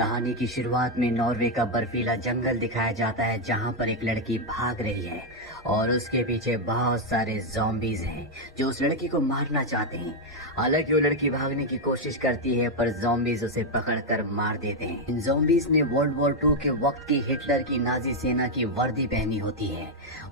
कहानी की शुरुआत में नॉर्वे का बर्फीला जंगल दिखाया जाता है जहां पर एक लड़की भाग रही है और उसके पीछे बहुत सारे ज़ॉम्बीज हैं जो उस लड़की को मारना चाहते हैं। हालांकि वो लड़की भागने की कोशिश करती है पर ज़ॉम्बीज उसे पकड़कर मार देते हैं। इन ज़ॉम्बीज ने वर्ल्ड वॉर 2 के वक्त की हिटलर की नाजी सेना की वर्दी पहनी होती है।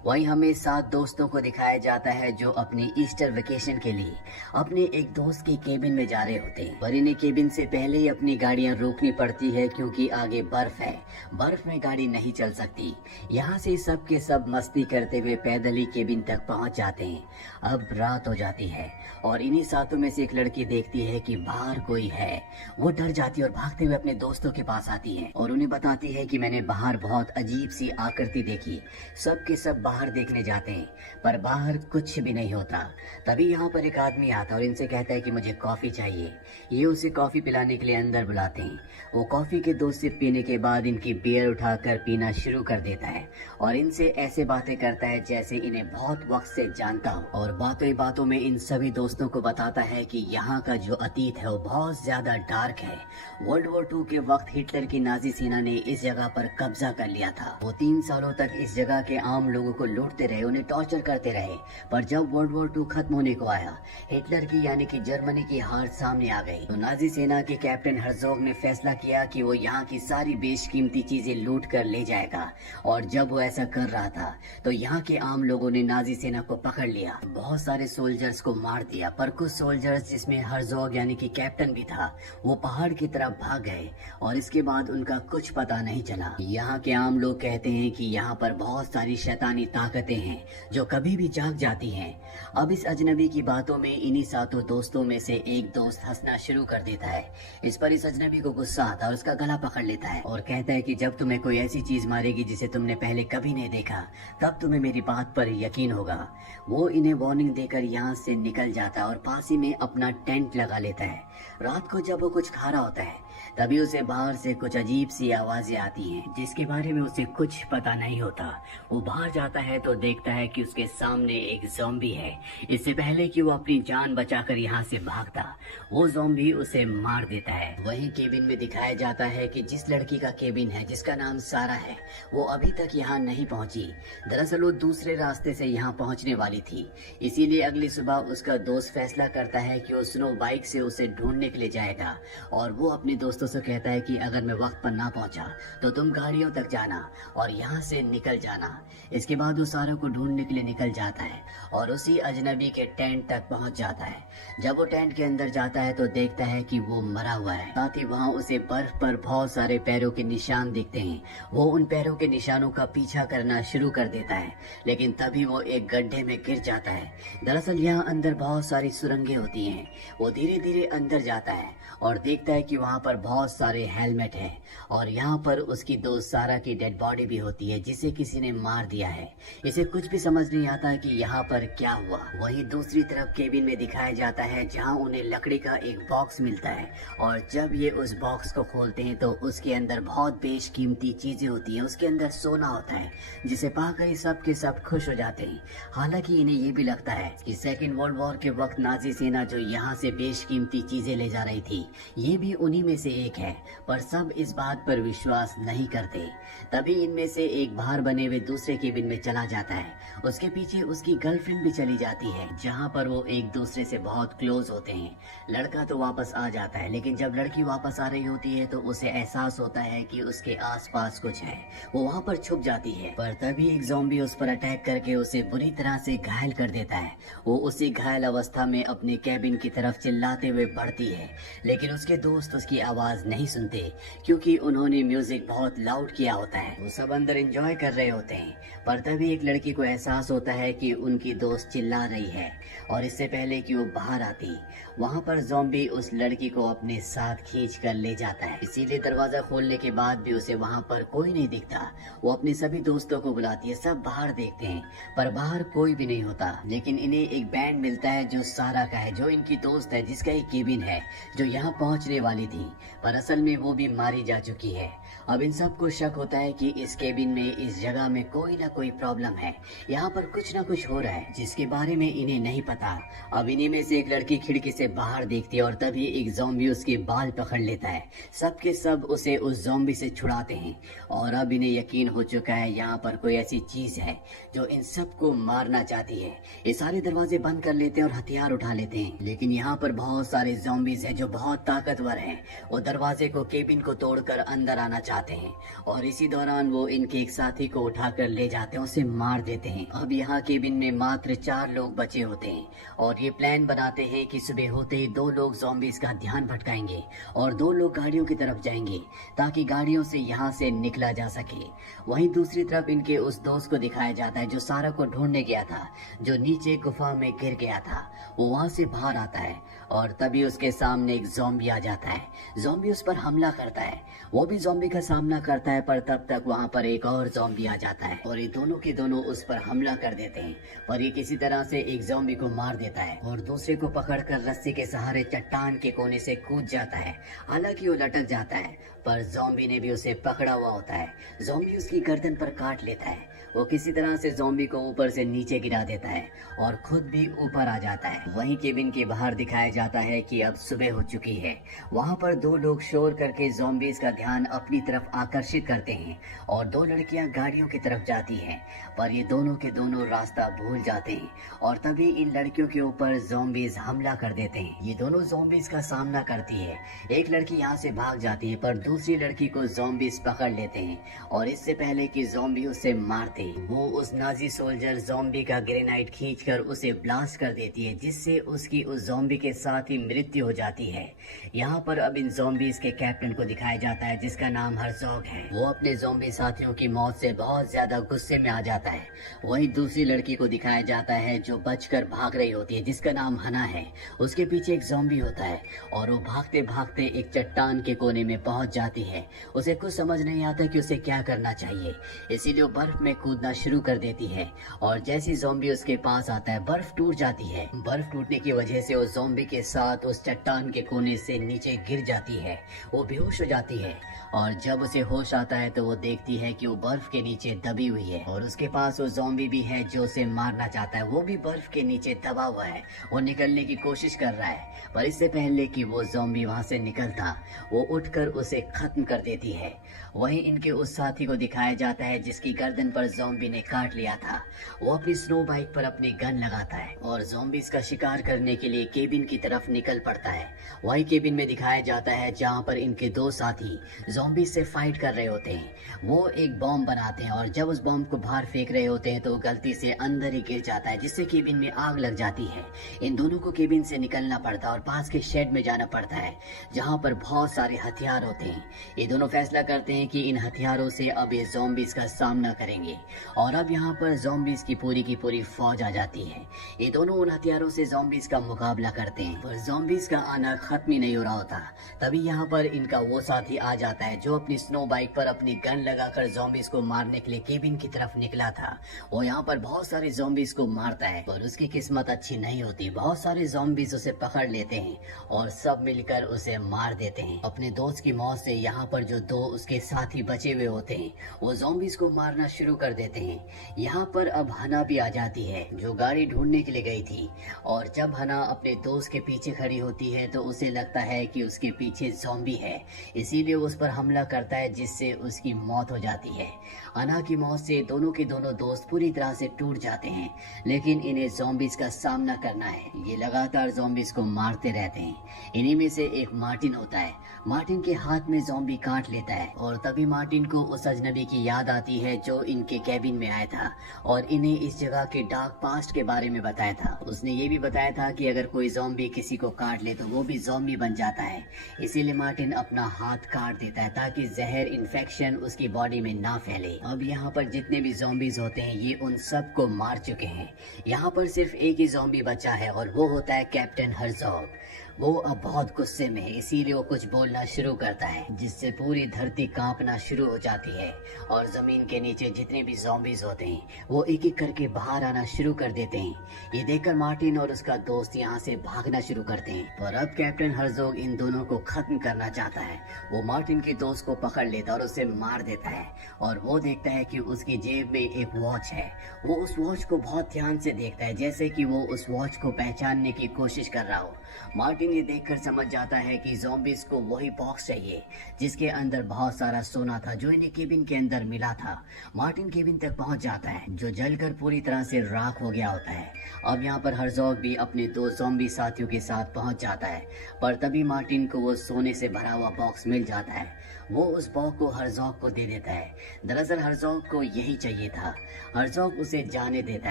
वहीं हमें 7 दोस्तों को दिखाया जाता है जो अपनी ईस्टर वेकेशन के लिए अपने एक दोस्त के केबिन में जा रहे होते हैं। पर इन्हें केबिन से पहले ही अपनी गाड़ियां रोकनी पड़ती है क्योंकि आगे बर्फ है, बर्फ में गाड़ी नहीं चल सकती। यहाँ से सब के सब मस्ती करते हुए पैदल ही केबिन तक पहुँच जाते हैं। अब रात हो जाती है और इन्हीं सातों में से एक लड़की देखती है कि बाहर कोई है। वो डर जाती है और भागते हुए अपने दोस्तों के पास आती है और उन्हें बताती है कि मैंने बाहर बहुत अजीब सी आकृति देखी। सब के सब बाहर देखने जाते हैं पर बाहर कुछ भी नहीं होता। तभी यहाँ पर एक आदमी आता है और इनसे कहता है कि मुझे कॉफी चाहिए। ये उसे कॉफी पिलाने के लिए अंदर बुलाते हैं। वो कॉफी के 2 सिप पीने के बाद इनकी बियर उठाकर पीना शुरू कर देता है और इनसे ऐसे बातें करता है जैसे इन्हें बहुत वक्त से जानता हो। और बातों ही बातों में इन सभी दोस्तों को बताता है कि यहाँ का जो अतीत है वो बहुत ज्यादा डार्क है। वर्ल्ड वॉर 2 के वक्त हिटलर की नाजी सेना ने इस जगह पर कब्जा कर लिया था। वो 3 सालों तक इस जगह के आम लोगों को लूटते रहे, उन्हें टॉर्चर करते रहे। पर जब वर्ल्ड वॉर 2 खत्म होने को आया, हिटलर की यानी कि जर्मनी की हार सामने आ गई, तो नाजी सेना के कैप्टन हर्जोग ने फैसला किया कि वो यहाँ की सारी बेशकीमती चीजें लूट कर ले जाएगा। और जब वो ऐसा कर रहा था तो यहाँ के आम लोगों ने नाजी सेना को पकड़ लिया, बहुत सारे सोल्जर्स को मार दिया। पर कुछ सोल्जर्स जिसमें हर्जोग यानी कि कैप्टन भी था, वो पहाड़ की तरफ भाग गए और इसके बाद उनका कुछ पता नहीं चला। यहाँ के आम लोग कहते हैं कि यहाँ पर बहुत सारी शैतानी ताकतें हैं जो कभी भी जाग जाती हैं। अब इस अजनबी की बातों में इन्हीं 7 दोस्तों में से एक दोस्त हंसना शुरू कर देता है। इस पर इस अजनबी को गुस्सा आता है और उसका गला पकड़ लेता है और कहता है कि जब तुम्हें कोई ऐसी चीज मारेगी जिसे तुमने पहले कभी नहीं देखा, तब तुम्हें मेरी बात पर यकीन होगा। वो इन्हें वार्निंग देकर यहाँ से निकल जाता है और पास ही में अपना टेंट लगा लेता है। रात को जब वो कुछ खा रहा होता है तभी उसे बाहर से कुछ अजीब सी आवाजें आती हैं जिसके बारे में उसे कुछ पता नहीं होता। वो बाहर जाता है तो देखता है कि उसके सामने एक ज़ॉम्बी है। इससे पहले कि वो अपनी जान बचाकर यहाँ से भागता, वो ज़ॉम्बी उसे मार देता है। वहीं केबिन में दिखाया जाता है कि जिस लड़की का केबिन है जिसका नाम सारा है, वो अभी तक यहाँ नहीं पहुंची। दरअसल वो दूसरे रास्ते से यहाँ पहुंचने वाली थी। इसीलिए अगली सुबह उसका दोस्त फैसला करता है कि वो स्नो बाइक से उसे ढूंढने के लिए जाएगा और वो अपने दोस्तों से कहता है कि अगर मैं वक्त पर ना पहुंचा तो तुम गाड़ियों तक जाना और यहाँ से निकल जाना। इसके बाद वो सारा को ढूंढने के लिए निकल जाता है और उसी अजनबी के टेंट तक पहुंच जाता है। जब वो टेंट के अंदर जाता है तो देखता है कि वो मरा हुआ है। साथ ही वहाँ उसे बर्फ पर बहुत सारे पैरों के निशान दिखते हैं। वो उन पैरों के निशानों का पीछा करना शुरू कर देता है लेकिन तभी वो एक गड्ढे में गिर जाता है। दरअसल यहाँ अंदर बहुत सारी सुरंगें होती हैं। वो धीरे धीरे अंदर जाता है और देखता है कि वहाँ पर बहुत सारे हेलमेट हैं और यहाँ पर उसकी दोस्त सारा की डेड बॉडी भी होती है जिसे किसी ने मार दिया है। इसे कुछ भी समझ नहीं आता कि यहाँ पर क्या हुआ। वहीं दूसरी तरफ केबिन में दिखाया जाता है जहाँ उन्हें लकड़ी का एक बॉक्स मिलता है और जब ये उस बॉक्स को खोलते हैं तो उसके अंदर बहुत बेशकीमती चीजें होती हैं। उसके अंदर सोना होता है जिसे पाकर सब के सब खुश हो जाते हैं। हालांकि इन्हें ये भी लगता है कि सेकेंड वर्ल्ड वॉर के वक्त नाजी सेना जो यहाँ से बेशकीमती चीजें ले जा रही थी, ये भी उन्हीं में से एक है। पर सब इस बात पर विश्वास नहीं करते। तभी इनमें से एक बाहर बने हुए दूसरे केबिन में चला जाता है। उसके पीछे उसकी गर्लफ्रेंड भी चली जाती है जहाँ पर वो एक दूसरे से बहुत क्लोज होते हैं। लड़का तो वापस आ जाता है लेकिन जब लड़की वापस आ रही होती है तो उसे एहसास होता है कि उसके आसपास कुछ है। वो वहाँ पर छुप जाती है पर तभी एक ज़ॉम्बी उस पर अटैक करके उसे बुरी तरह से घायल कर देता है। वो उसी घायल अवस्था में अपने केबिन की तरफ चिल्लाते हुए बढ़ती है लेकिन उसके दोस्त उसकी आवाज नहीं सुनते क्योंकि उन्होंने म्यूजिक बहुत लाउड किया होता है। वो सब अंदर एंजॉय कर रहे होते हैं पर तभी एक लड़की को एहसास होता है कि उनकी दोस्त चिल्ला रही है और इससे पहले कि वो बाहर आती, वहाँ पर ज़ॉम्बी उस लड़की को अपने साथ खींच कर ले जाता है। इसीलिए दरवाजा खोलने के बाद भी उसे वहाँ पर कोई नहीं दिखता। वो अपने सभी दोस्तों को बुलाती है, सब बाहर देखते हैं पर बाहर कोई भी नहीं होता। लेकिन इन्हें एक बैंड मिलता है जो सारा का है, जो इनकी दोस्त है, जिसका एक केबिन है जो यहाँ पहुँचने वाली थी पर असल में वो भी मारी जा चुकी है। अब इन सबको शक होता है कि इस केबिन में, इस जगह में कोई ना कोई प्रॉब्लम है। यहाँ पर कुछ ना कुछ हो रहा है जिसके बारे में इन्हें नहीं पता। अब इन्हीं में से एक लड़की खिड़की से बाहर देखती है और तभी एक ज़ॉम्बी उसके बाल पकड़ लेता है। सब के सब उसे उस ज़ॉम्बी से छुड़ाते हैं और अब इन्हें यकीन हो चुका है यहाँ पर कोई ऐसी चीज है जो इन सबको मारना चाहती है। ये सारे दरवाजे बंद कर लेते हैं और हथियार उठा लेते हैं, लेकिन यहाँ पर बहुत सारे ज़ॉम्बीज हैं जो बहुत ताकतवर हैं। वो दरवाजे को, केबिन को तोड़कर अंदर आना चाहते हैं और इसी दौरान वो इनके एक साथी को उठाकर ले जाते हैं, उसे मार देते हैं। अब यहाँ केबिन में मात्र 4 लोग बचे होते हैं और ये प्लान बनाते हैं कि सुबह होते ही 2 लोग ज़ॉम्बीज का ध्यान भटकाएंगे और 2 लोग गाड़ियों की तरफ जाएंगे ताकि गाड़ियों से यहाँ से निकला जा सके। वहीं दूसरी तरफ इनके उस दोस्त को दिखाया जाता है जो सारा को ढूंढने गया था, जो नीचे गुफा में गिर गया था। वो वहां से बाहर आता है और तभी उसके सामने एक ज़ॉम्बी आ जाता है। ज़ॉम्बी उस पर हमला करता है, वो भी ज़ॉम्बी का सामना करता है, पर तब तक वहां पर एक और ज़ॉम्बी आ जाता है और ये दोनों के दोनों उस पर हमला कर देते हैं। पर ये किसी तरह से एक ज़ॉम्बी को मार देता है और दूसरे को पकड़कर रस्सी के सहारे चट्टान के कोने से कूद जाता है। हालांकि वो लटक जाता है पर ज़ॉम्बी ने भी उसे पकड़ा हुआ होता है। ज़ॉम्बी उसकी गर्दन पर काट लेता है। वो किसी तरह से ज़ॉम्बी को ऊपर से नीचे गिरा देता है और खुद भी ऊपर आ जाता है। वहीं केबिन के बाहर दिखाया जाता है कि अब सुबह हो चुकी है। वहां पर 2 लोग शोर करके ज़ॉम्बीज का ध्यान अपनी तरफ आकर्षित करते हैं और 2 लड़कियां गाड़ियों की तरफ जाती हैं, पर ये दोनों के दोनों रास्ता भूल जाते हैं और तभी इन लड़कियों के ऊपर ज़ॉम्बीज हमला कर देते हैं। ये दोनों ज़ॉम्बीज का सामना करती है। एक लड़की यहाँ से भाग जाती है पर दूसरी लड़की को ज़ॉम्बीज पकड़ लेते हैं और इससे पहले कि ज़ॉम्बी उसे मारते वो उस नाजी सोल्जर ज़ॉम्बी का ग्रेनाइड खींचकर उसे ब्लास्ट कर देती है, जिससे उसकी उस ज़ॉम्बी के साथ ही मृत्यु हो जाती है। यहाँ पर अब इन ज़ॉम्बीज के कैप्टन को दिखाया जाता है जिसका नाम हर्ज़ॉग है। वो अपने ज़ॉम्बी साथियों की मौत से बहुत ज्यादा गुस्से में आ जाता है। वहीं दूसरी लड़की को दिखाया जाता है जो बचकर भाग रही होती है, जिसका नाम हना है। उसके पीछे एक ज़ॉम्बी होता है और वो भागते भागते एक चट्टान के कोने में पहुंच जाती है। उसे कुछ समझ नहीं आता कि उसे क्या करना चाहिए, इसीलिए वो बर्फ में कूदना शुरू कर देती है और जैसी ज़ॉम्बी उसके पास आता है बर्फ टूट जाती है। बर्फ टूटने की वजह से वो ज़ॉम्बी के साथ उस चट्टान के कोने से नीचे गिर जाती है। वो बेहोश हो जाती है और जब उसे होश आता है तो वो देखती है कि वो बर्फ के नीचे दबी हुई है और उसके पास वो ज़ॉम्बी भी है जो उसे मारना चाहता है। वो भी बर्फ के नीचे दबा हुआ है। वो निकलने की कोशिश कर रहा है पर इससे पहले कि वो ज़ॉम्बी वहां से निकलता वो उठकर उसे खत्म कर देती है। वहीं इनके उस साथी को दिखाया जाता है जिसकी गर्दन पर ज़ॉम्बी ने काट लिया था। वो अपनी स्नो बाइक पर अपनी गन लगाता है और ज़ॉम्बीज का शिकार करने के लिए केबिन की तरफ निकल पड़ता है। वही केबिन में दिखाया जाता है जहाँ पर इनके 2 साथी ज़ॉम्बीज से फाइट कर रहे होते हैं। वो एक बॉम्ब बनाते हैं और जब उस बॉम्ब को बाहर फेंक रहे होते हैं तो गलती से अंदर ही गिर जाता है, जिससे केबिन में आग लग जाती है। इन दोनों को केबिन से निकलना पड़ता है और पास के शेड में जाना पड़ता है जहाँ पर बहुत सारे हथियार होते हैं। ये दोनों फैसला करते हैं कि इन हथियारों से अब ये ज़ॉम्बीज का सामना करेंगे और अब यहाँ पर ज़ॉम्बीज की पूरी फौज आ जाती है। ये दोनों उन हथियारों से ज़ॉम्बीज का मुकाबला करते हैं पर ज़ॉम्बीज का आना खत्म ही नहीं हो रहा होता। तभी यहाँ पर इनका वो साथी आ जाता है जो अपनी स्नो बाइक पर अपनी गन लगाकर ज़ॉम्बीज को मारने के लिए केबिन की तरफ निकला था। वो यहाँ पर बहुत सारे ज़ॉम्बीज को मारता है पर उसकी किस्मत अच्छी नहीं होती। बहुत सारे ज़ॉम्बीज उसे पकड़ लेते हैं और सब मिलकर उसे मार देते हैं। अपने दोस्त की मौत से यहाँ पर जो 2 उसके साथी बचे हुए होते हैं वो ज़ॉम्बीज को मारना शुरू कर देते हैं। यहाँ पर अब हना भी आ जाती है जो गाड़ी ढूंढने के लिए गई थी और जब हना अपने दोस्त के पीछे खड़ी होती है तो उसे लगता है कि उसके पीछे ज़ॉम्बी है, इसीलिए उस पर हमला करता है जिससे उसकी मौत हो जाती है। हना की मौत से दोनों के दोनों दोस्त पूरी तरह से टूट जाते हैं, लेकिन इन्हें ज़ॉम्बीज का सामना करना है। ये लगातार ज़ॉम्बीज को मारते रहते हैं। इन्हीं में से एक मार्टिन होता है। मार्टिन के हाथ में ज़ॉम्बी काट लेता है और तभी मार्टिन को उस अजनबी की याद आती है जो इनके कैबिन में आया था और इन्हें इस जगह के डार्क पास्ट के बारे में बताया था। उसने ये भी बताया था कि अगर कोई ज़ॉम्बी किसी को काट ले तो वो भी ज़ॉम्बी बन जाता है। इसीलिए मार्टिन अपना हाथ काट देता है ताकि जहर इन्फेक्शन उसकी बॉडी में ना फैले। अब यहाँ पर जितने भी ज़ॉम्बीज होते हैं ये उन सब को मार चुके हैं। यहाँ पर सिर्फ एक ही ज़ॉम्बी बचा है और वो होता है कैप्टन हर्ज़ॉग। वो अब बहुत गुस्से में है, इसीलिए वो कुछ बोलना शुरू करता है जिससे पूरी धरती कांपना शुरू हो जाती है और जमीन के नीचे जितने भी ज़ॉम्बीज होते हैं वो एक एक करके बाहर आना शुरू कर देते हैं। ये देखकर मार्टिन और उसका दोस्त यहाँ से भागना शुरू करते हैं। पर अब कैप्टन हर्जोग इन दोनों को खत्म करना चाहता है। वो मार्टिन के दोस्त को पकड़ लेता और उसे मार देता है और वो देखता है कि उसकी जेब में एक वॉच है। वो उस वॉच को बहुत ध्यान से देखता है जैसे कि वो उस वॉच को पहचानने की कोशिश कर रहा हो। मार्टिन ये देखकर समझ जाता है कि ज़ॉम्बीज को वही बॉक्स चाहिए जिसके अंदर बहुत सारा सोना था जो इन्हें केबिन के अंदर मिला था। मार्टिन केबिन तक पहुंच जाता है जो जलकर पूरी तरह से राख हो गया होता है। अब यहाँ पर हर्जोग भी अपने दो ज़ॉम्बी साथियों के साथ पहुंच जाता है, पर तभी मार्टिन को वो सोने से भरा हुआ बॉक्स मिल जाता है। वो उस बॉक्स को हर्जोग को दे देता है। दरअसल हर्जोग को यही चाहिए था। हर्जोग उसे जाने देता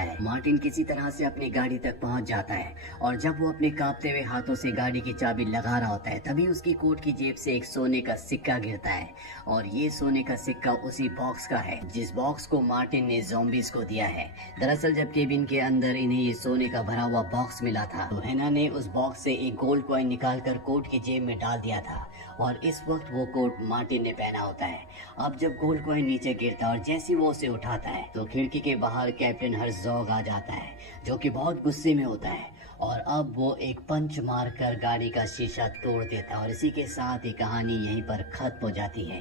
है। मार्टिन किसी तरह से अपनी गाड़ी तक पहुंच जाता है और जब वो अपने कांपते हुए हाथों से गाड़ी की चाबी लगा रहा होता है तभी उसकी कोट की जेब से एक सोने का सिक्का गिरता है और ये सोने का सिक्का उसी बॉक्स का है जिस बॉक्स को मार्टिन ने ज़ॉम्बीज को दिया है। दरअसल जब केबिन के अंदर इन्हें ये सोने का भरा हुआ बॉक्स मिला था तो हेना ने उस बॉक्स से एक गोल्ड कॉइन निकालकर कोट की जेब में डाल दिया था और इस वक्त वो कोट मार्टिन ने पहना होता है। अब जब गोल्ड कॉइन नीचे गिरता है और जैसे वो उसे उठाता है तो खिड़की के बाहर कैप्टन हर्जोग आ जाता है जो कि बहुत गुस्से में होता है और अब वो एक पंच मारकर गाड़ी का शीशा तोड़ देता है और इसी के साथ ये कहानी यहीं पर खत्म हो जाती है।